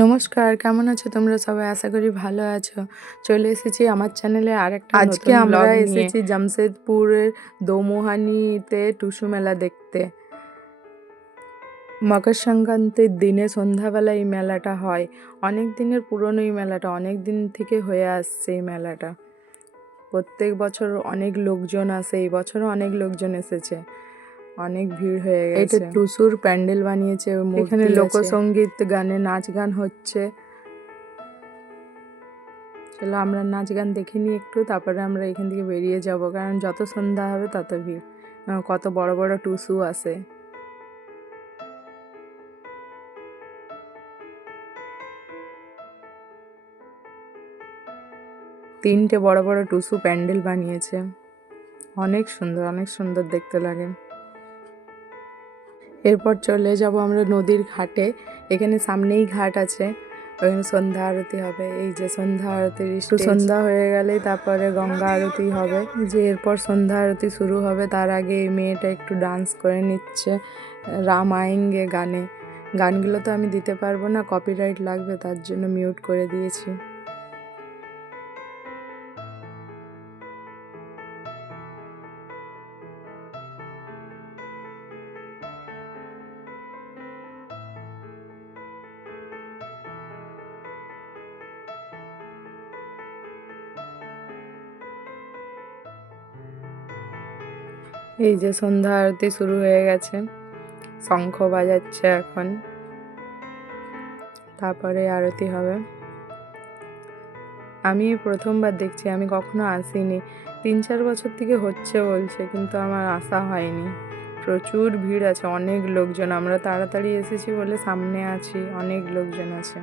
নমস্কার, কেমন আছো তোমরা সবাই? আশা করি ভালো আছো। চলে এসেছি আমার চ্যানেলে আরেকটা আজকে নতুন আমরা ব্লগ নিয়ে। এসেছি জামশেদপুরের দোমোহানিতে টুসু মেলা দেখতে। মকর সংক্রান্তির দিনে সন্ধ্যাবেলা এই মেলাটা হয়। অনেক দিনের পুরনো এই মেলাটা, অনেক দিন থেকে হয়ে আসছে এই মেলাটা। প্রত্যেক বছর অনেক লোকজন আসে, এই বছরও অনেক লোকজন এসেছে, অনেক ভিড় হয়ে গেছে। এটা টুসুর প্যান্ডেল বানিয়েছে, এখানে লোকসঙ্গীত গানে নাচ গান হচ্ছে। চলো আমরা নাচ গান দেখে নিই একটু, তারপরে আমরা এখান থেকে বেরিয়ে যাব, কারণ যত সন্ধ্যা হবে তত ভিড়। কত বড় বড় টুসু আসে। তিনটে বড় বড় টুসু প্যান্ডেল বানিয়েছে, অনেক সুন্দর, অনেক সুন্দর দেখতে লাগে। এরপর চলে যাব আমরা নদীর ঘাটে। এখানে সামনেই ঘাট আছে, ওখানে সন্ধ্যা আরতি হবে। এই যে সন্ধ্যা আরতি, সন্ধ্যা হয়ে গেলেই তারপরে গঙ্গা আরতি হবে। যে এরপর সন্ধ্যা আরতি শুরু হবে, তার আগে এই মেয়েটা একটু ডান্স করে নিচ্ছে রাম আয়েঙ্গে গানে। গানগুলো তো আমি দিতে পারবো না, কপিরাইট লাগবে, তার জন্য মিউট করে দিয়েছি। এই যে সন্ধ্যা আরতি শুরু হয়ে গেছে, শঙ্খ বাজাচ্ছে এখন, তারপরে আরতি হবে। আমি প্রথমবার দেখছি, আমি কখনো আসিনি। 3-4 বছর থেকে হচ্ছে বলছে, কিন্তু আমার আসা হয়নি। প্রচুর ভিড় আছে, অনেক লোকজন। আমরা তাড়াতাড়ি এসেছি বলে সামনে আছি, অনেক লোকজন আছে।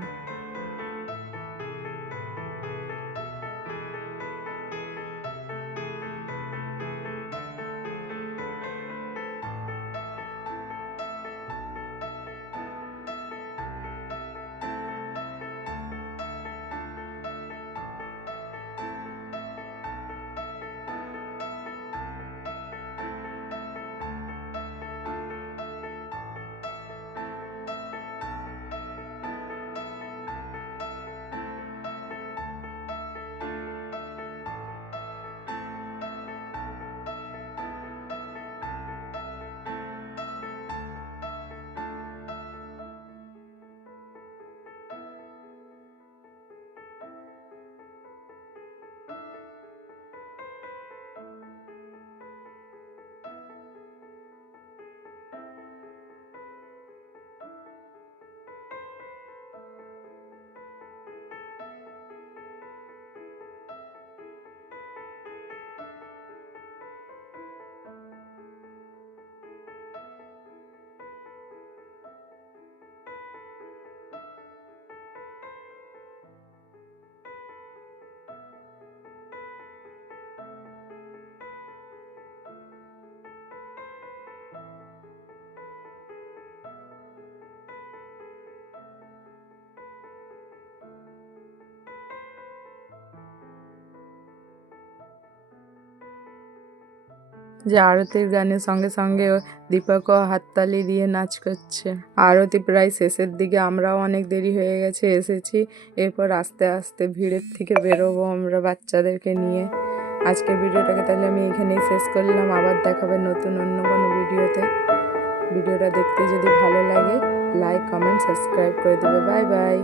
যে আরতির গানের সঙ্গে সঙ্গে দীপকও হাততালি দিয়ে নাচ করছে। আরতি প্রায় শেষের দিকে, আমরাও অনেক দেরি হয়ে গেছে এসেছি। এরপর আস্তে আস্তে ভিড়ের থেকে বেরোবো আমরা বাচ্চাদেরকে নিয়ে। আজকের ভিডিওটাকে তাহলে আমি এখানেই শেষ করলাম, আবার দেখাবে নতুন অন্য কোনো ভিডিওতে। ভিডিওটা দেখতে যদি ভালো লাগে লাইক, কমেন্ট, সাবস্ক্রাইব করে দেবে। Bye bye.